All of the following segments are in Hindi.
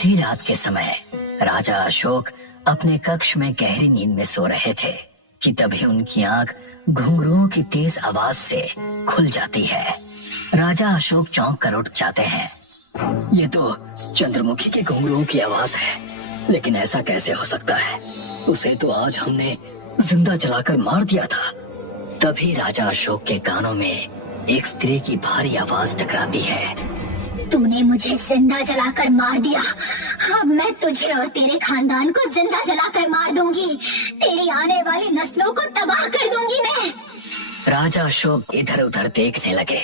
आधी रात के समय राजा अशोक अपने कक्ष में गहरी नींद में सो रहे थे कि तभी उनकी आंख घुंघरुओं की तेज आवाज से खुल जाती है। राजा अशोक चौंक कर उठ जाते हैं। ये तो चंद्रमुखी के घुंघरुओं की आवाज है, लेकिन ऐसा कैसे हो सकता है? उसे तो आज हमने जिंदा जलाकर मार दिया था। तभी राजा अशोक के कानों में एक स्त्री की भारी आवाज टकराती है। तूने मुझे जिंदा जलाकर मार दिया, अब मैं तुझे और तेरे खानदान को जिंदा जलाकर मार दूंगी। तेरी आने वाली नस्लों को तबाह कर दूंगी मैं। राजा अशोक इधर उधर देखने लगे।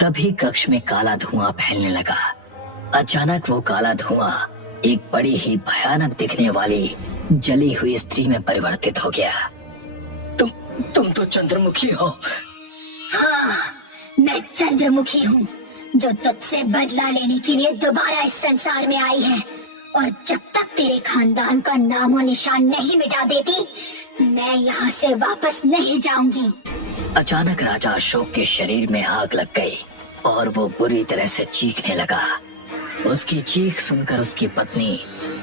तभी कक्ष में काला धुआं फैलने लगा। अचानक वो काला धुआं एक बड़ी ही भयानक दिखने वाली जली हुई स्त्री में परिवर्तित हो गया। तुम तो चंद्रमुखी हो। हाँ, मैं चंद्रमुखी हूँ, जो तुझसे बदला लेने के लिए दोबारा इस संसार में आई है। और जब तक तेरे खानदान का नामो निशान नहीं मिटा देती, मैं यहाँ से वापस नहीं जाऊंगी। अचानक राजा अशोक के शरीर में आग लग गई और वो बुरी तरह से चीखने लगा। उसकी चीख सुनकर उसकी पत्नी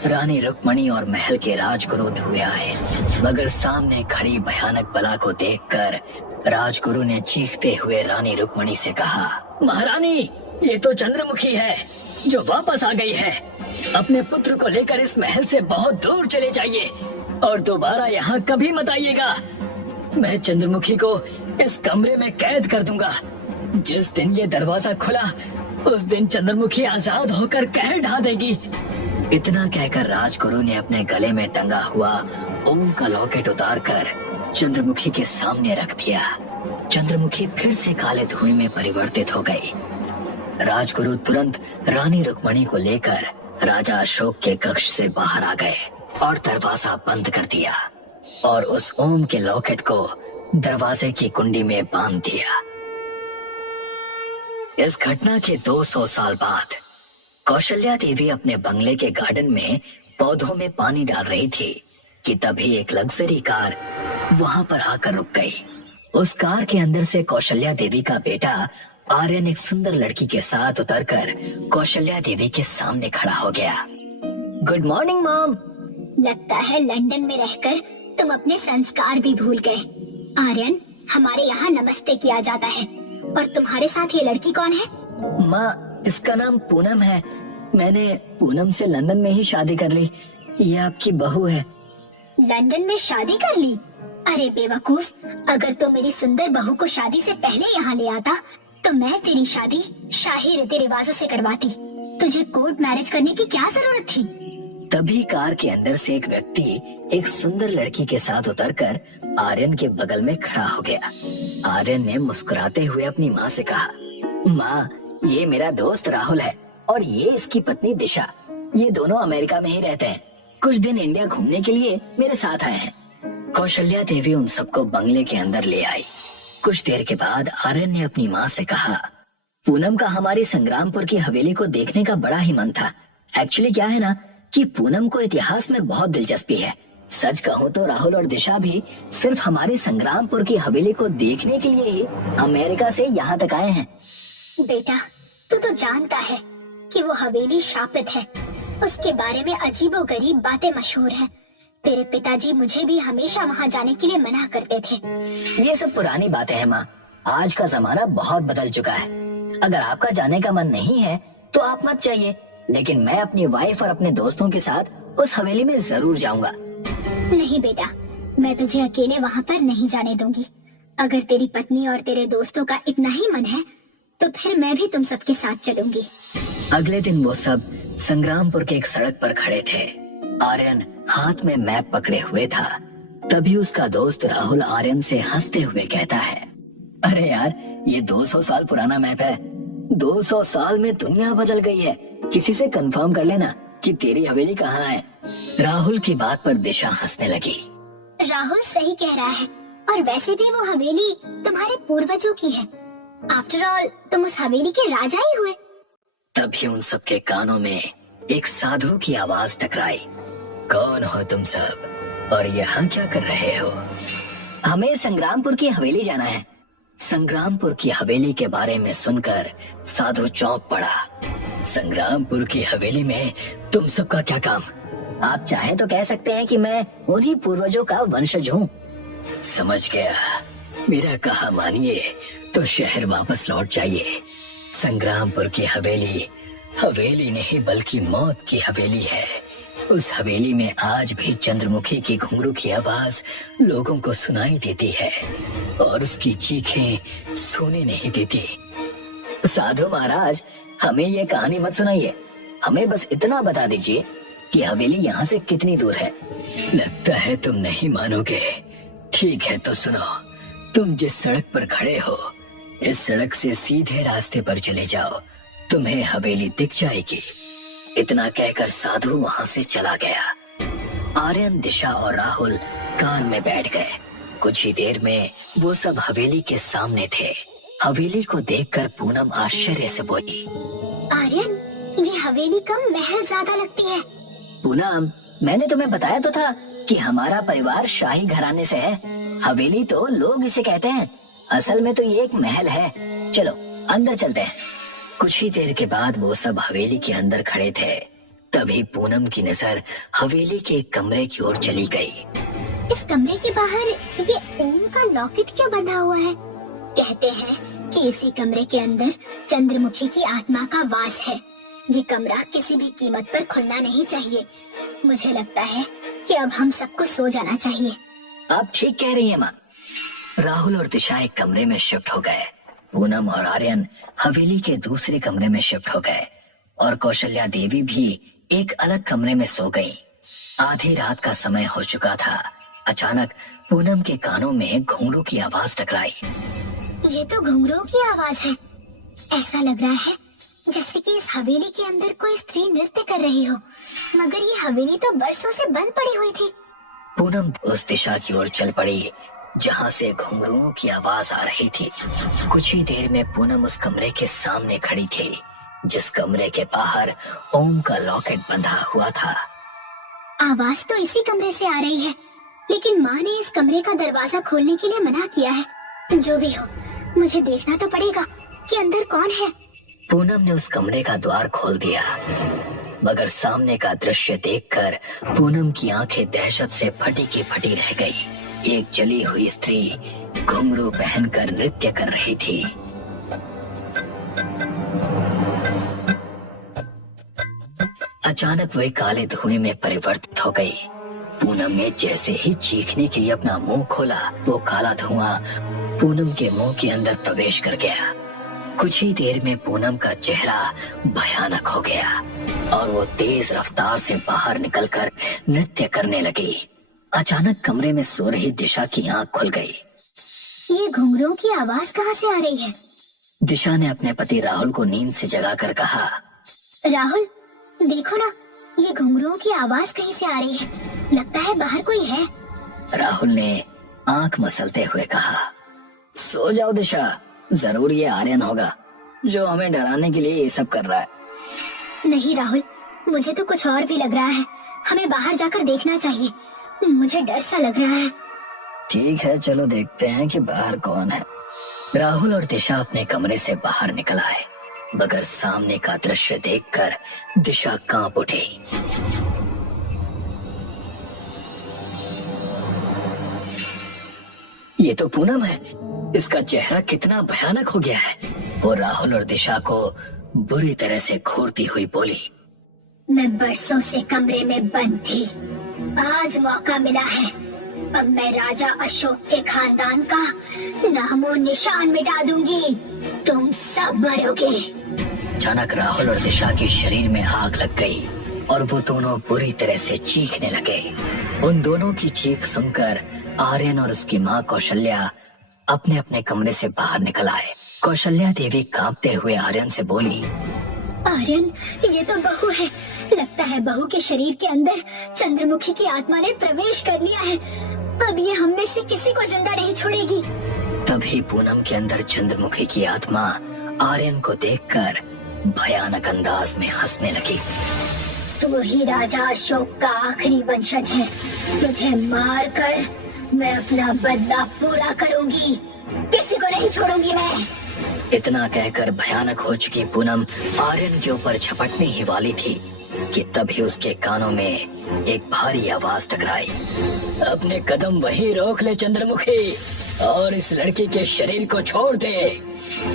रानी रुक्मणी और महल के राजगुरु हुए आए, मगर सामने खड़ी भयानक बला को देखकर राजगुरु ने चीखते हुए रानी रुक्मणी से कहा, महारानी, ये तो चंद्रमुखी है जो वापस आ गई है। अपने पुत्र को लेकर इस महल से बहुत दूर चले जाइए और दोबारा यहाँ कभी मत आइएगा। मैं चंद्रमुखी को इस कमरे में कैद कर दूंगा। जिस दिन ये दरवाजा खुला, उस दिन चंद्रमुखी आजाद होकर कहर ढा देगी। इतना कहकर राजगुरु ने अपने गले में टंगा हुआ ओम का लॉकेट उतारकर चंद्रमुखी के सामने रख दिया। चंद्रमुखी फिर से काले धुएं में परिवर्तित हो गई। राजगुरु तुरंत रानी रुक्मणी को लेकर राजा अशोक के कक्ष से बाहर आ गए और दरवाजा बंद कर दिया और उस ओम के लॉकेट को दरवाजे की कुंडी में बांध दिया। इस घटना के 200 साल बाद कौशल्या देवी अपने बंगले के गार्डन में पौधों में पानी डाल रही थी कि तभी एक लग्जरी कार वहां पर आकर रुक गई। उस कार के अंदर से कौशल्या देवी का बेटा आर्यन एक सुंदर लड़की के साथ उतरकर कौशल्या देवी के सामने खड़ा हो गया। Good morning mom. लगता है लंदन में रहकर तुम अपने संस्कार भी भूल गए। आर्यन, हमारे यहाँ नमस्ते किया जाता है। और तुम्हारे साथ ये लड़की कौन है? माँ, इसका नाम पूनम है। मैंने पूनम से लंदन में ही शादी कर ली। ये आपकी बहू है। लंदन में शादी कर ली? अरे बेवकूफ, अगर तो मेरी सुंदर बहू को शादी से पहले यहाँ ले आता तो मैं तेरी शादी शाही रीति रिवाजों से करवाती। तुझे कोर्ट मैरिज करने की क्या जरूरत थी? तभी कार के अंदर से एक व्यक्ति एक सुंदर लड़की के साथ उतरकर आर्यन के बगल में खड़ा हो गया। आर्यन ने मुस्कुराते हुए अपनी माँ से कहा, माँ, ये मेरा दोस्त राहुल है और ये इसकी पत्नी दिशा। ये दोनों अमेरिका में ही रहते हैं। कुछ दिन इंडिया घूमने के लिए मेरे साथ आए हैं। कौशल्या देवी उन सबको बंगले के अंदर ले आई। कुछ देर के बाद आर्यन ने अपनी माँ से कहा, पूनम का हमारी संग्रामपुर की हवेली को देखने का बड़ा ही मन था। एक्चुअली क्या है ना कि पूनम को इतिहास में बहुत दिलचस्पी है। सच कहूँ तो राहुल और दिशा भी सिर्फ हमारी संग्रामपुर की हवेली को देखने के लिए ही अमेरिका से यहाँ तक आए हैं। बेटा, तू तो जानता है कि वो हवेली शापित है। उसके बारे में अजीबोगरीब बातें मशहूर हैं। तेरे पिताजी मुझे भी हमेशा वहाँ जाने के लिए मना करते थे। ये सब पुरानी बातें हैं माँ। आज का जमाना बहुत बदल चुका है। अगर आपका जाने का मन नहीं है तो आप मत जाइए, लेकिन मैं अपनी वाइफ और अपने दोस्तों के साथ उस हवेली में जरूर जाऊंगा। नहीं बेटा, मैं तुझे अकेले वहाँ पर नहीं जाने दूंगी। अगर तेरी पत्नी और तेरे दोस्तों का इतना ही मन है तो फिर मैं भी तुम सबके साथ चलूंगी। अगले दिन वो सब संग्रामपुर के एक सड़क पर खड़े थे। आर्यन हाथ में मैप पकड़े हुए था। तभी उसका दोस्त राहुल आर्यन से हंसते हुए कहता है, अरे यार, ये 200 साल पुराना मैप है। 200 साल में दुनिया बदल गई है। किसी से कंफर्म कर लेना कि तेरी हवेली कहाँ है। राहुल की बात पर दिशा हंसने लगी। राहुल सही कह रहा है, और वैसे भी वो हवेली तुम्हारे पूर्वजों की है। आफ्टर ऑल तुम उस हवेली के राजा ही हुए। तभी उन सबके कानों में एक साधु की आवाज टकराई, कौन हो तुम सब और यहाँ क्या कर रहे हो? हमें संग्रामपुर की हवेली जाना है। संग्रामपुर की हवेली के बारे में सुनकर साधु चौंक पड़ा। संग्रामपुर की हवेली में तुम सबका क्या काम? आप चाहे तो कह सकते हैं कि मैं उन्हीं पूर्वजों का वंशज हूँ। समझ गया। मेरा कहा मानिए तो शहर वापस लौट जाइए। संग्रामपुर की हवेली हवेली नहीं बल्कि मौत की हवेली है। उस हवेली में आज भी चंद्रमुखी की घुंघरू की आवाज लोगों को सुनाई देती है और उसकी चीखें सोने नहीं देती। साधु महाराज, हमें ये कहानी मत सुनाइए, हमें बस इतना बता दीजिए कि हवेली यहाँ से कितनी दूर है। लगता है तुम नहीं मानोगे। ठीक है तो सुनो, तुम जिस सड़क पर खड़े हो इस सड़क से सीधे रास्ते पर चले जाओ, तुम्हें हवेली दिख जाएगी। इतना कहकर साधु वहाँ से चला गया। आर्यन, दिशा और राहुल कार में बैठ गए। कुछ ही देर में वो सब हवेली के सामने थे। हवेली को देखकर पूनम आश्चर्य से बोली, आर्यन, ये हवेली कम महल ज्यादा लगती है। पूनम, मैंने तुम्हें बताया तो था कि हमारा परिवार शाही घराने से है। हवेली तो लोग इसे कहते हैं, असल में तो ये एक महल है। चलो अंदर चलते हैं। कुछ ही देर के बाद वो सब हवेली के अंदर खड़े थे। तभी पूनम की नजर हवेली के एक कमरे की ओर चली गई। इस कमरे के बाहर ये ओम का लॉकेट क्यों बंधा हुआ है? कहते हैं कि इसी कमरे के अंदर चंद्रमुखी की आत्मा का वास है। ये कमरा किसी भी कीमत पर खुलना नहीं चाहिए। मुझे लगता है कि अब हम सबको सो जाना चाहिए। आप ठीक कह रही हैं माँ। राहुल और दिशा एक कमरे में शिफ्ट हो गए। पूनम और आर्यन हवेली के दूसरे कमरे में शिफ्ट हो गए और कौशल्या देवी भी एक अलग कमरे में सो गई। आधी रात का समय हो चुका था। अचानक पूनम के कानों में घुंघरू की आवाज टकराई। ये तो घुंघरू की आवाज है। ऐसा लग रहा है जैसे कि इस हवेली के अंदर कोई स्त्री नृत्य कर रही हो, मगर ये हवेली तो बरसों से बंद पड़ी हुई थी। पूनम उस दिशा की ओर चल पड़ी जहाँ से घुंघरुओं की आवाज आ रही थी। कुछ ही देर में पूनम उस कमरे के सामने खड़ी थी जिस कमरे के बाहर ओम का लॉकेट बंधा हुआ था। आवाज तो इसी कमरे से आ रही है, लेकिन माँ ने इस कमरे का दरवाजा खोलने के लिए मना किया है। जो भी हो, मुझे देखना तो पड़ेगा कि अंदर कौन है। पूनम ने उस कमरे का द्वार खोल दिया, मगर सामने का दृश्य देखकर पूनम की आंखें दहशत से फटी की फटी रह गई। एक जली हुई स्त्री घुंघरू पहनकर नृत्य कर रही थी। अचानक वह काले धुएं में परिवर्तित हो गई। पूनम ने जैसे ही चीखने के लिए अपना मुंह खोला, वो काला धुआं पूनम के मुंह के अंदर प्रवेश कर गया। कुछ ही देर में पूनम का चेहरा भयानक हो गया और वो तेज रफ्तार से बाहर निकलकर नृत्य करने लगी। अचानक कमरे में सो रही दिशा की आंख खुल गई। ये घुंघरू की आवाज कहाँ से आ रही है? दिशा ने अपने पति राहुल को नींद से जगाकर कहा, राहुल, देखो ना, ये घुंघरू की आवाज कहीं से आ रही है। लगता है बाहर कोई है। राहुल ने आंख मसलते हुए कहा, सो जाओ दिशा, जरूर ये आर्यन होगा जो हमें डराने के लिए ये सब कर रहा है। नहीं राहुल, मुझे तो कुछ और भी लग रहा है। हमें बाहर जाकर देखना चाहिए। मुझे डर सा लग रहा है। ठीक है, चलो देखते हैं कि बाहर कौन है। राहुल और दिशा अपने कमरे से बाहर निकल आए, मगर सामने का दृश्य देखकर दिशा कांप उठी। ये तो पूनम है। इसका चेहरा कितना भयानक हो गया है। वो राहुल और दिशा को बुरी तरह से घूरती हुई बोली, मैं बरसों से कमरे में बंद थी, आज मौका मिला है। अब मैं राजा अशोक के खानदान का नामो निशान मिटा दूंगी। तुम सब मरोगे। अचानक राहुल और दिशा के शरीर में आग लग गई और वो दोनों बुरी तरह से चीखने लगे। उन दोनों की चीख सुनकर आर्यन और उसकी माँ कौशल्या अपने अपने कमरे से बाहर निकल आए। कौशल्या देवी कांपते हुए आर्यन से बोली, आर्यन, ये तो बहू है। लगता है बहू के शरीर के अंदर चंद्रमुखी की आत्मा ने प्रवेश कर लिया है। अब ये हम में से किसी को जिंदा नहीं छोड़ेगी। तभी पूनम के अंदर चंद्रमुखी की आत्मा आर्यन को देखकर भयानक अंदाज में हंसने लगी। तू ही राजा अशोक का आखिरी वंशज है। तुझे मार कर मैं अपना बदला पूरा करूंगी। किसी को नहीं छोड़ूंगी मैं। इतना कहकर भयानक हो चुकी पूनम आर्यन के ऊपर झपटने ही वाली थी कि तभी उसके कानों में एक भारी आवाज टकराई। अपने कदम वहीं रोक ले चंद्रमुखी, और इस लड़की के शरीर को छोड़ दे।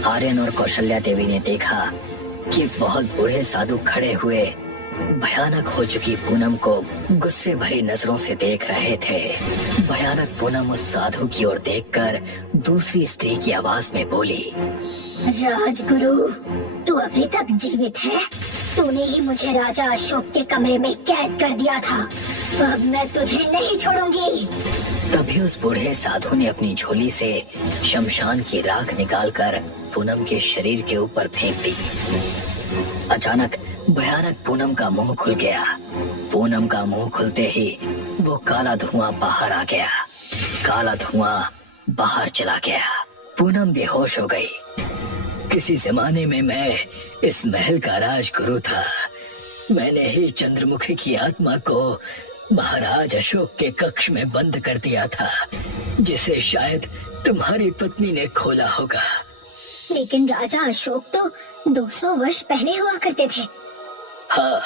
आर्यन और कौशल्या देवी ने देखा कि बहुत बूढ़े साधु खड़े हुए भयानक हो चुकी पूनम को गुस्से भरी नजरों से देख रहे थे। भयानक पूनम उस साधु की ओर देखकर दूसरी स्त्री की आवाज में बोली, राजगुरु, तू अभी तक जीवित है? तूने ही मुझे राजा अशोक के कमरे में कैद कर दिया था। अब मैं तुझे नहीं छोड़ूंगी। तभी उस बूढ़े साधु ने अपनी झोली से शमशान की राख निकालकर पूनम के शरीर के ऊपर फेंक दी। अचानक भयानक पूनम का मुंह खुल गया। पूनम का मुंह खुलते ही वो काला धुआं बाहर आ गया। काला धुआं बाहर चला गया। पूनम बेहोश हो गई। किसी जमाने में मैं इस महल का राजगुरु था। मैंने ही चंद्रमुखी की आत्मा को महाराज अशोक के कक्ष में बंद कर दिया था, जिसे शायद तुम्हारी पत्नी ने खोला होगा। लेकिन राजा अशोक तो 200 वर्ष पहले हुआ करते थे। हाँ,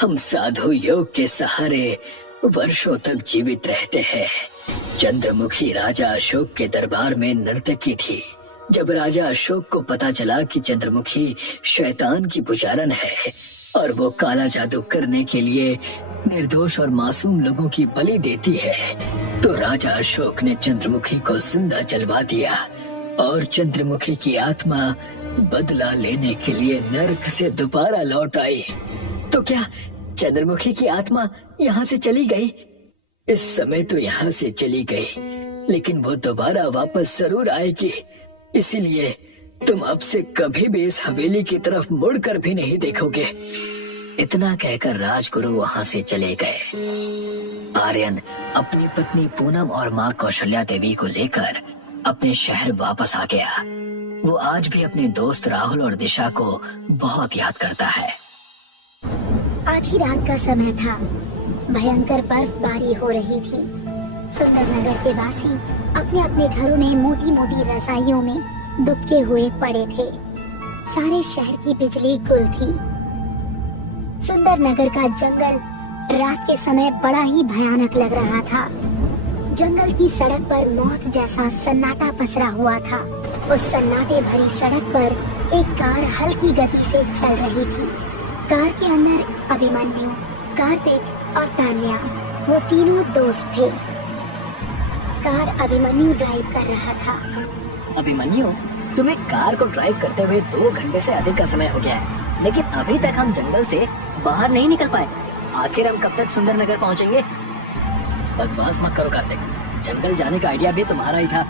हम साधु योग के सहारे वर्षों तक जीवित रहते हैं। चंद्रमुखी राजा अशोक के दरबार में नर्तकी थी। जब राजा अशोक को पता चला कि चंद्रमुखी शैतान की पुजारन है और वो काला जादू करने के लिए निर्दोष और मासूम लोगों की बलि देती है, तो राजा अशोक ने चंद्रमुखी को जिंदा जलवा दिया और चंद्रमुखी की आत्मा बदला लेने के लिए नर्क से दोबारा लौट आई। तो क्या चंद्रमुखी की आत्मा यहाँ से चली गई? इस समय तो यहाँ से चली गई, लेकिन वो दोबारा वापस जरूर आएगी। इसीलिए तुम अब से कभी भी इस हवेली की तरफ मुड़कर भी नहीं देखोगे। इतना कहकर राजगुरु वहाँ से चले गए। आर्यन अपनी पत्नी पूनम और माँ कौशल्या देवी को लेकर अपने शहर वापस आ गया। वो आज भी अपने दोस्त राहुल और दिशा को बहुत याद करता है। आधी रात का समय था। भयंकर बर्फबारी हो रही थी। सुंदर नगर के वासी अपने अपने घरों में मोटी मोटी रजाइयों में दुबके हुए पड़े थे। सारे शहर की बिजली गुल थी। सुंदर नगर का जंगल रात के समय बड़ा ही भयानक लग रहा था। जंगल की सड़क पर मौत जैसा सन्नाटा पसरा हुआ था। उस सन्नाटे भरी सड़क पर एक कार हल्की गति से चल रही थी। कार के अंदर अभिमन्यु, कार्तिक और तान्या, वो तीनों दोस्त थे। कार अभिमन्यु ड्राइव कर रहा था। अभिमन्यु, तुम्हें कार को ड्राइव करते हुए 2 घंटे से अधिक का समय हो गया है, लेकिन अभी तक हम जंगल से बाहर नहीं निकल पाए। आखिर हम कब तक सुंदर नगर पहुँचेंगे? बकवास मत करो कार्तिक, जंगल जाने का आइडिया भी तुम्हारा ही था।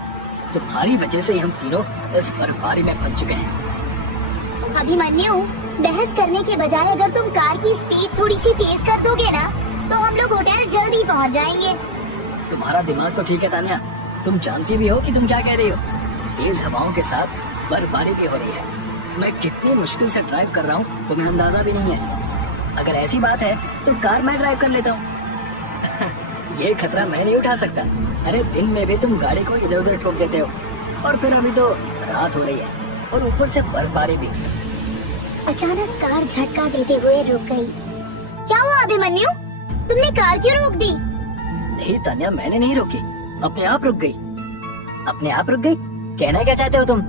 तुम्हारी वजह से ही हम तीनों इस बर्फबारी में फंस चुके हैं। अभिमन्यु, बहस करने के बजाय अगर तुम कार की स्पीड थोड़ी सी तेज कर दोगे ना, तो हम लोग होटल जल्दी पहुंच जाएंगे। तुम्हारा दिमाग तो ठीक है तान्या, तुम जानती भी हो कि तुम क्या कह रही हो। तेज हवाओं के साथ बर्फबारी भी हो रही है। मैं कितनी मुश्किल से ड्राइव कर रहा हूँ, तुम्हें अंदाजा भी नहीं है। अगर ऐसी बात है तो कार मैं ड्राइव कर लेता हूँ। ये खतरा मैं नहीं उठा सकता। अरे दिन में भी तुम गाड़ी को इधर उधर ठोक देते हो, और फिर अभी तो रात हो रही है और ऊपर से बर्फबारी भी। अचानक कार झटका देते हुए रुक गई। क्या हुआ अभिमन्यु? तुमने कार क्यों रोक दी? नहीं तान्या, मैंने नहीं रोकी, अपने आप रुक गई। अपने आप रुक गई? कहना क्या चाहते हो तुम?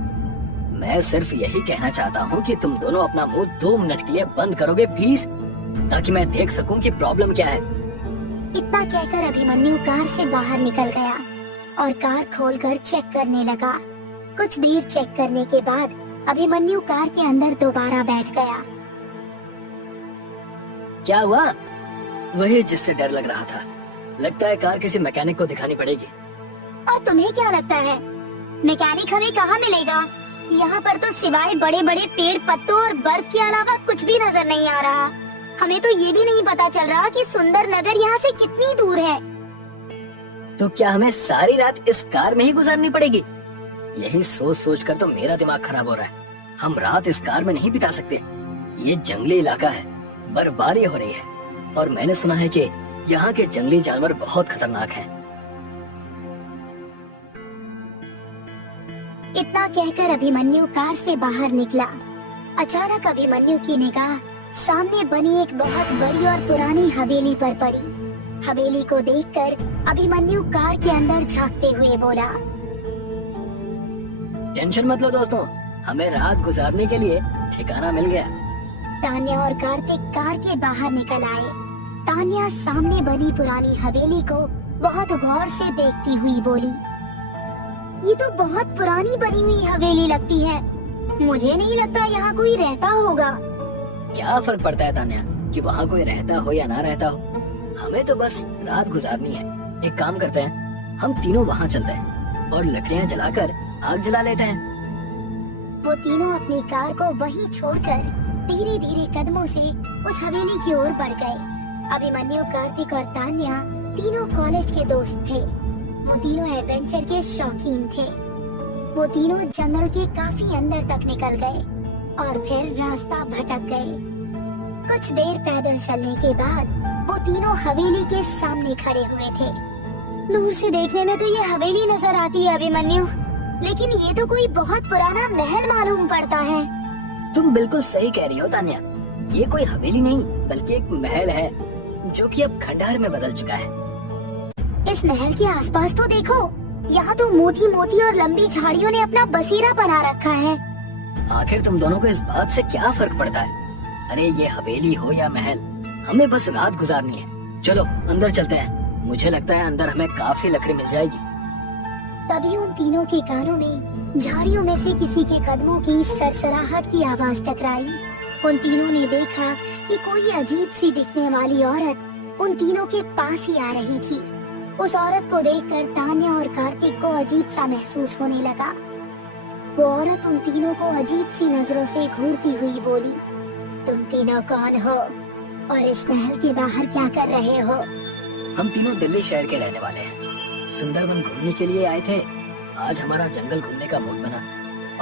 मैं सिर्फ यही कहना चाहता हूँ कि तुम दोनों अपना मुंह 2 मिनट के लिए बंद करोगे प्लीज, ताकि मैं देख सकूं कि प्रॉब्लम क्या है। इतना कहकर अभिमन्यु कार से बाहर निकल गया और कार खोलकर चेक करने लगा। कुछ देर चेक करने के बाद अभिमन्यु कार के अंदर दोबारा बैठ गया। क्या हुआ? वही जिससे डर लग रहा था। लगता है कार किसी मैकेनिक को दिखानी पड़ेगी। और तुम्हें क्या लगता है मैकेनिक हमें कहाँ मिलेगा? यहाँ पर तो सिवाय बड़े बड़े पेड़ पत्तों और बर्फ के अलावा कुछ भी नजर नहीं आ रहा। हमें तो ये भी नहीं पता चल रहा कि सुंदर नगर यहाँ से कितनी दूर है। तो क्या हमें सारी रात इस कार में ही गुजारनी पड़ेगी? यही सोच सोच कर तो मेरा दिमाग खराब हो रहा है। हम रात इस कार में नहीं बिता सकते। ये जंगली इलाका है, बर्फबारी हो रही है, और मैंने सुना है कि यहाँ के जंगली जानवर बहुत खतरनाक हैं। इतना कहकर अभिमन्यु कार से बाहर निकला। अचानक अभिमन्यु की निगाह सामने बनी एक बहुत बड़ी और पुरानी हवेली पर पड़ी। हवेली को देखकर अभिमन्यु कार के अंदर झांकते हुए बोला, टेंशन मत लो दोस्तों, हमें रात गुजारने के लिए ठिकाना मिल गया। तान्या और कार्तिक कार के बाहर निकल आए। तान्या सामने बनी पुरानी हवेली को बहुत गौर से देखती हुई बोली, ये तो बहुत पुरानी बनी हुई हवेली लगती है। मुझे नहीं लगता यहाँ कोई रहता होगा। क्या फर्क पड़ता है तान्या कि वहाँ कोई रहता हो या ना रहता हो, हमें तो बस रात गुजारनी है। एक काम करते हैं, हम तीनों वहाँ चलते हैं और लकड़ियाँ जलाकर आग जला लेते हैं। वो तीनों अपनी कार को वहीं छोड़कर धीरे धीरे कदमों से उस हवेली की ओर बढ़ गए। अभिमन्यु, कार्तिक और तान्या तीनों कॉलेज के दोस्त थे। वो तीनों एडवेंचर के शौकीन थे। वो तीनों जंगल के काफी अंदर तक निकल गए और फिर रास्ता भटक गए। कुछ देर पैदल चलने के बाद वो तीनों हवेली के सामने खड़े हुए थे। दूर से देखने में तो ये हवेली नजर आती है अभिमन्यु, लेकिन ये तो कोई बहुत पुराना महल मालूम पड़ता है। तुम बिल्कुल सही कह रही हो तान्या, ये कोई हवेली नहीं बल्कि एक महल है जो कि अब खंडहर में बदल चुका है। इस महल के आसपास तो देखो, यहाँ तो मोटी मोटी और लंबी झाड़ियों ने अपना बसेरा बना रखा है। आखिर तुम दोनों को इस बात से क्या फर्क पड़ता है? अरे ये हवेली हो या महल, हमें बस रात गुजारनी है। चलो अंदर चलते हैं, मुझे लगता है अंदर हमें काफी लकड़ी मिल जाएगी। तभी उन तीनों के कानों में झाड़ियों में से किसी के कदमों की सरसराहट की आवाज टकराई। उन तीनों ने देखा कि कोई अजीब सी दिखने वाली औरत उन तीनों के पास ही आ रही थी। उस औरत को देखकर तान्या और कार्तिक को अजीब सा महसूस होने लगा। वो औरत उन तीनों को अजीब सी नजरों से घूरती हुई बोली, तुम तीनों कौन हो और इस महल के बाहर क्या कर रहे हो? हम तीनों दिल्ली शहर के रहने वाले हैं। सुंदरवन घूमने के लिए आए थे। आज हमारा जंगल घूमने का मूड बना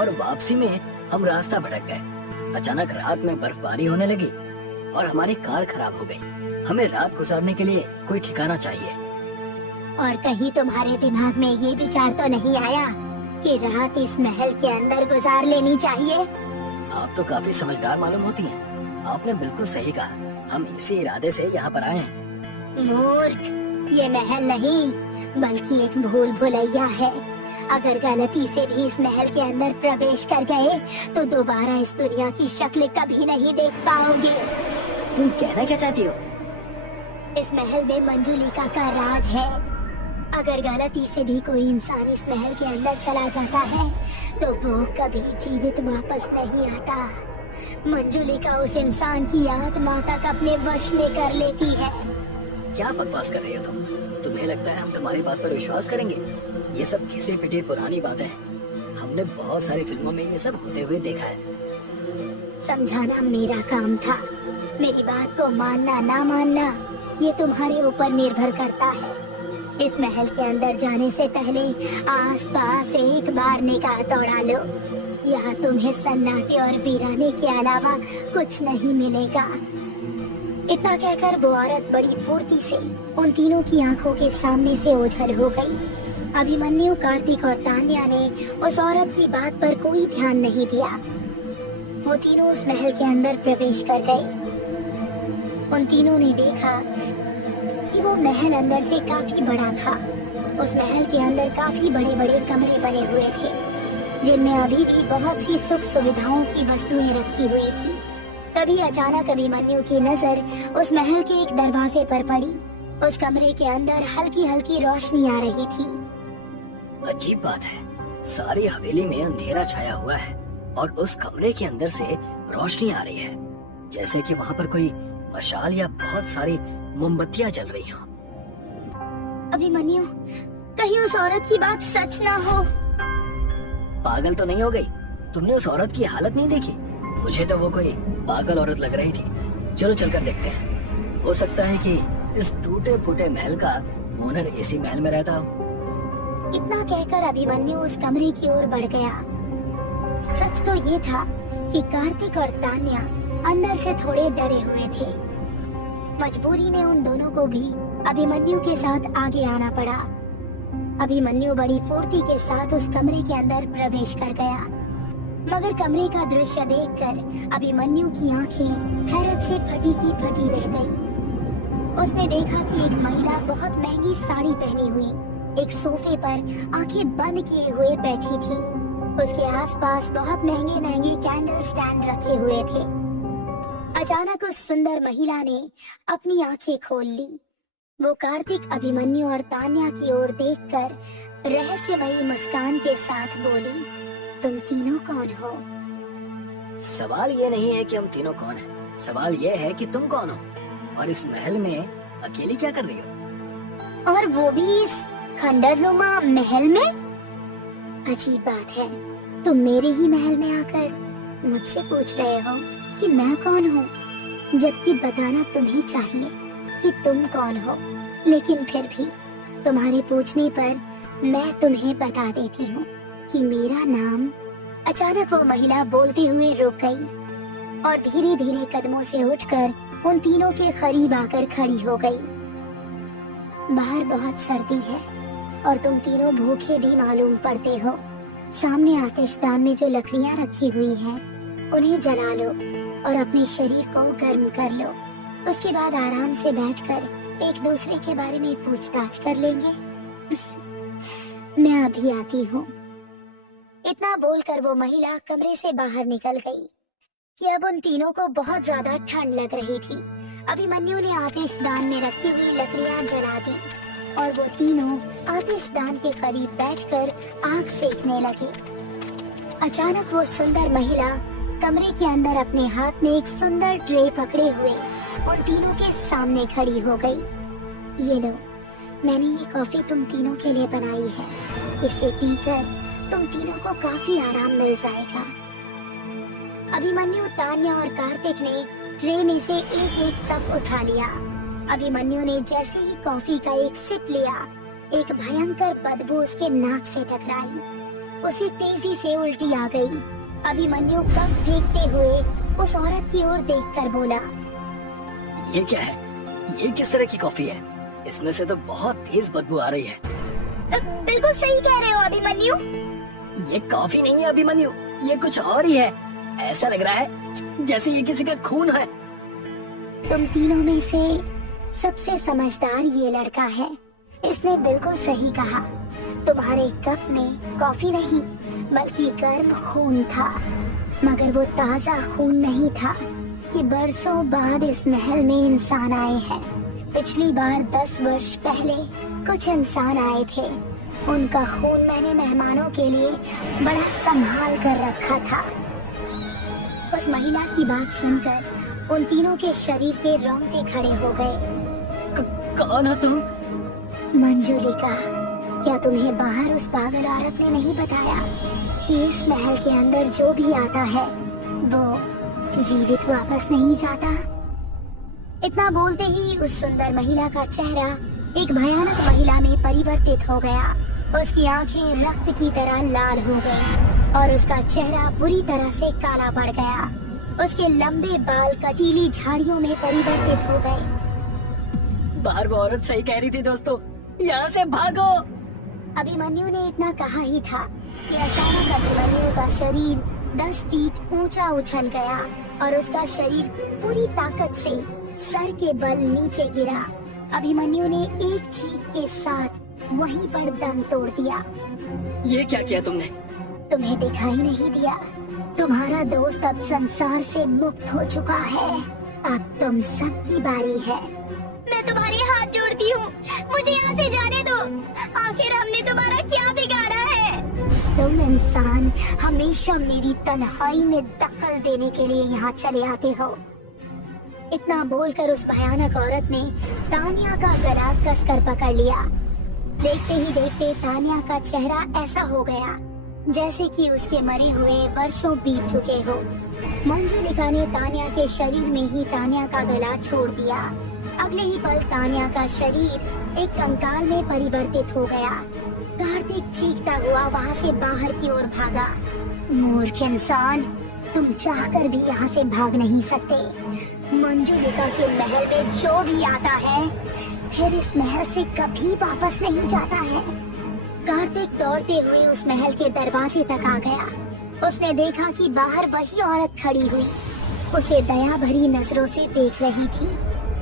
और वापसी में हम रास्ता भटक गए। अचानक रात में बर्फबारी होने लगी और हमारी कार खराब हो गई। हमें रात गुजारने के लिए कोई ठिकाना चाहिए। और कहीं तुम्हारे दिमाग में ये विचार तो नहीं आया कि रात इस महल के अंदर गुजार लेनी चाहिए? आप तो काफी समझदार मालूम होती हैं। आपने बिल्कुल सही कहा, हम इसी इरादे से यहाँ पर आए हैं। मूर्ख, ये महल नहीं बल्कि एक भूल भुलैया है। अगर गलती से भी इस महल के अंदर प्रवेश कर गए तो दोबारा इस दुनिया की शक्ल कभी नहीं देख पाओगे। तुम कहना क्या चाहती हो? इस महल में मंजुलिका का राज है। अगर गलती से भी कोई इंसान इस महल के अंदर चला जाता है तो वो कभी जीवित वापस नहीं आता। मंजुलिका उस इंसान की आत्मा तक अपने वश में कर लेती है। क्या बकवास कर रही हो तुम? तुम्हें लगता है हम तुम्हारी बात पर विश्वास करेंगे? ये सब घिसे पिटे पुरानी बातें हैं। हमने बहुत सारी फिल्मों में ये सब होते हुए देखा है। समझाना मेरा काम था। मेरी बात को मानना ना मानना ये तुम्हारे ऊपर निर्भर करता है। इस महल के अंदर जाने से पहले आसपास एक बार निगाह दौड़ा लो। यहाँ तुम्हें सन्नाटे और वीराने के अलावा कुछ नहीं मिलेगा। इतना कहकर वो औरत बड़ी फुर्ती से उन तीनों की आंखों के सामने से ओझल हो गई। अभिमन्यु, कार्तिक और तान्या ने उस औरत की बात पर कोई ध्यान नहीं दिया। वो तीनों उस महल के अंदर प्रवेश कर गए। उन तीनों ने देखा कि वो महल अंदर से काफी बड़ा था। उस महल के अंदर काफी बड़े बड़े कमरे बने हुए थे जिनमें अभी भी बहुत सी सुख सुविधाओं की वस्तुएं रखी हुई थी। तभी अचानक अभिमन्यु की नजर उस महल के एक दरवाजे पर पड़ी। उस कमरे के अंदर हल्की हल्की रोशनी आ रही थी। अजीब बात है, सारी हवेली में अंधेरा छाया हुआ है और उस कमरे के अंदर से रोशनी आ रही है, जैसे कि वहाँ पर कोई मशाल या बहुत सारी मोमबत्तियां जल रही हों। अभिमन्यु, कहीं उस औरत की बात सच ना हो। पागल तो नहीं हो गई? तुमने उस औरत की हालत नहीं देखी? मुझे तो वो कोई पागल औरत लग रही थी। चलो चलकर देखते हैं। हो सकता है कि इस टूटे फूटे महल का ओनर इसी महल में रहता हो। इतना कहकर अभिमन्यु उस कमरे की ओर बढ़ गया। सच तो ये था कि कार्तिक और तान्या अंदर से थोड़े डरे हुए थे। मजबूरी में उन दोनों को भी अभिमन्यु के साथ आगे आना पड़ा। अभिमन्यु बड़ी फुर्ती के साथ उस कमरे के अंदर प्रवेश कर गया, मगर कमरे का दृश्य देखकर अभिमन्यु की आंखें हैरत से फटी की फटी रह गई। उसने देखा कि एक महिला बहुत महंगी साड़ी पहनी हुई एक सोफे पर आंखें बंद किए हुए बैठी थी। उसके आसपास बहुत महंगे महंगे कैंडल स्टैंड रखे हुए थे। अचानक उस सुंदर महिला ने अपनी आंखें खोल ली। वो कार्तिक, अभिमन्यु और तान्या की ओर देखकर रहस्यमयी मुस्कान के साथ बोली, तुम तीनों कौन हो? सवाल ये नहीं है कि हम तीनों कौन हैं, सवाल ये है कि तुम कौन हो और इस महल में अकेली क्या कर रही हो? और वो भी इस खंडरनुमा महल में? अजीब बात है, तुम मेरे ही महल में आकर मुझसे पूछ रहे हो कि मैं कौन हूँ, जबकि बताना तुम्हें चाहिए कि तुम कौन हो। लेकिन फिर भी तुम्हारे पूछने पर मैं तुम्हें बता देती हूँ कि मेरा नाम। अचानक वो महिला बोलते हुए रुक गई और धीरे धीरे कदमों से उठकर उन तीनों के करीब आकर खड़ी हो गई। बाहर बहुत सर्दी है और तुम तीनों भूखे भी मालूम पड़ते हो। सामने आतिशदान में जो लकड़ियां रखी हुई हैं, उन्हें जला लो और अपने शरीर को गर्म कर लो। उसके बाद आराम से बैठकर एक दूसरे के बारे में पूछताछ कर लेंगे। मैं अभी आती हूँ। इतना बोलकर वो महिला कमरे से बाहर निकल गई कि अब उन तीनों को बहुत ज्यादा ठंड लग रही थी। अभिमन्यु ने आतिशदान में रखी हुई लकड़ियां जला दी और वो तीनों आतिशदान के करीब बैठकर आग सेकने लगे। अचानक वो सुंदर महिला कमरे के अंदर अपने हाथ में एक सुंदर ट्रे पकड़े हुए उन तीनों के सामने खड़ी हो गई। ये लो, मैंने ये कॉफी तुम तीनों के लिए बनाई है। इसे पीकर तुम तीनों को काफी आराम मिल जाएगा। अभिमन्यु, तान्या और कार्तिक ने ट्रे में से एक एक कप उठा लिया। अभिमन्यु ने जैसे ही कॉफी का एक सिप लिया, एक भयंकर बदबू उसके नाक से टकराई। उसे तेजी से उल्टी आ गई। अभिमन्यु कप फेंकते हुए उस औरत की ओर देखकर बोला, ये क्या है? ये किस तरह की कॉफी है? इसमें से तो बहुत तेज बदबू आ रही है। बिल्कुल सही कह रहे हो अभिमन्यु। ये कॉफी नहीं है अभिमन्यु, ये कुछ और ही है। ऐसा लग रहा है जैसे ये किसी का खून है। तुम तीनों में से सबसे समझदार ये लड़का है। इसने बिल्कुल सही कहा। तुम्हारे कप में कॉफी नहीं बल्कि गर्म खून था, मगर वो ताजा खून नहीं था कि बरसों बाद इस महल में इंसान आए हैं। पिछली बार 10 वर्ष पहले कुछ इंसान आए थे। उनका खून मैंने मेहमानों के लिए बड़ा संभाल कर रखा था। उस महिला की बात सुनकर उन तीनों के शरीर के रोंगटे खड़े हो गए। कौन हो तुम? मंजुलिका, क्या तुम्हें बाहर उस पागल औरत ने नहीं बताया कि इस महल के अंदर जो भी आता है वो जीवित वापस नहीं जाता? इतना बोलते ही उस सुंदर महिला का चेहरा एक भयानक महिला में परिवर्तित हो गया। उसकी आंखें रक्त की तरह लाल हो गई और उसका चेहरा बुरी तरह से काला पड़ गया। उसके लंबे बाल कटीली झाड़ियों में परिवर्तित हो गए। बाहर वो औरत सही कह रही थी दोस्तों, यहाँ से भागो। अभिमन्यु ने इतना कहा ही था कि अचानक अभिमन्यु का शरीर 10 फीट ऊंचा उछल गया और उसका शरीर पूरी ताकत से सर के बल नीचे गिरा। अभिमन्यु ने एक चीख के साथ वहीं पर दम तोड़ दिया। ये क्या किया तुमने? तुम्हें दिखाई नहीं दिया? तुम्हारा दोस्त अब संसार से मुक्त हो चुका है। अब तुम सबकी बारी है। मैं तुम्हारे हाथ जोड़ती हूँ, मुझे यहाँ से जाने दो। आखिर हमने तुम्हारा क्या बिगाड़ा है? तुम इंसान हमेशा मेरी तन्हाई में दखल देने के लिए यहाँ चले आते हो। इतना बोलकर उस भयानक औरत ने तान्या का गला कसकर पकड़ लिया। देखते ही देखते तान्या का चेहरा ऐसा हो गया जैसे कि उसके मरे हुए वर्षों बीत चुके हो। मंजुलिका ने तान्या के शरीर में ही तान्या का गला छोड़ दिया। अगले ही पल तान्या का शरीर एक कंकाल में परिवर्तित हो गया। कार्तिक चीखता हुआ वहाँ से बाहर की ओर भागा। मूर्ख इंसान, तुम चाहकर भी यहाँ से भाग नहीं सकते। मंजुलिका के महल में जो भी आता है फिर इस महल से कभी वापस नहीं जाता है। कार्तिक दौड़ते हुए उस महल के दरवाजे तक आ गया। उसने देखा कि बाहर वही औरत खड़ी हुई उसे दया भरी नजरों से देख रही थी।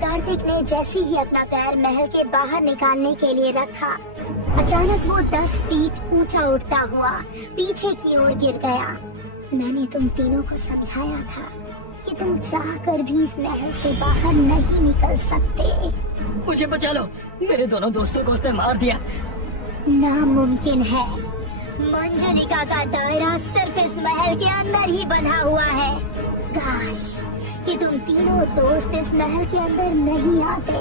कार्तिक ने जैसे ही अपना पैर महल के बाहर निकालने के लिए रखा, अचानक वो 10 फीट ऊंचा उठता हुआ पीछे की ओर गिर गया। मैंने तुम तीनों को समझाया था कि तुम चाहकर भी इस महल से बाहर नहीं निकल सकते। मुझे बचा लो, मेरे दोनों दोस्तों को उसने मार दिया। नामुमकिन है। मंजुलिका का दायरा सिर्फ इस महल के अंदर ही बंधा हुआ है। काश कि तुम तीनों दोस्त इस महल के अंदर नहीं आते।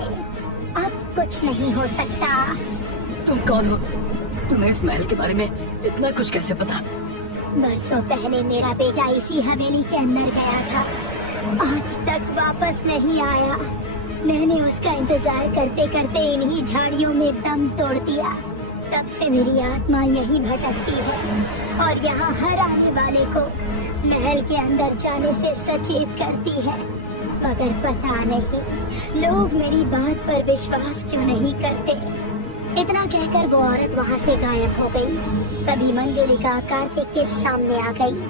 अब कुछ नहीं हो सकता। तुम कौन हो? तुम्हें इस महल के बारे में इतना कुछ कैसे पता? बरसों पहले मेरा बेटा इसी हवेली के अंदर गया था, आज तक वापस नहीं आया। मैंने उसका इंतजार करते करते इन्हीं झाड़ियों में दम तोड़ दिया। तब से मेरी आत्मा यही भटकती है और यहाँ हर आने वाले को महल के अंदर जाने से सचेत करती है। मगर पता नहीं लोग मेरी बात पर विश्वास क्यों नहीं करते। इतना कहकर वो औरत वहाँ से गायब हो गई। तभी मंजुलिका कार्तिक के सामने आ गई।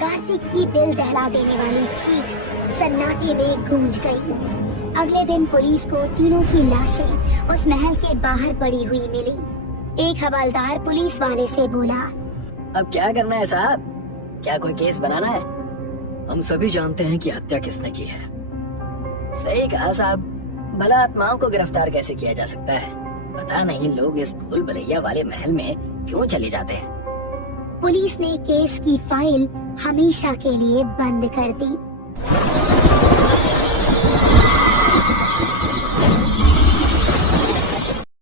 कार्तिक की दिल दहला देने वाली चीख सन्नाटे में गूंज गई। अगले दिन पुलिस को तीनों की लाशें उस महल के बाहर पड़ी हुई मिली। एक हवलदार पुलिस वाले से बोला, अब क्या करना है साहब? क्या कोई केस बनाना है? हम सभी जानते हैं कि हत्या किसने की है। सही कहा साहब, भला आत्माओं को गिरफ्तार कैसे किया जा सकता है? पता नहीं लोग इस भूल भुलैया वाले महल में क्यों चले जाते हैं। पुलिस ने केस की फाइल हमेशा के लिए बंद कर दी।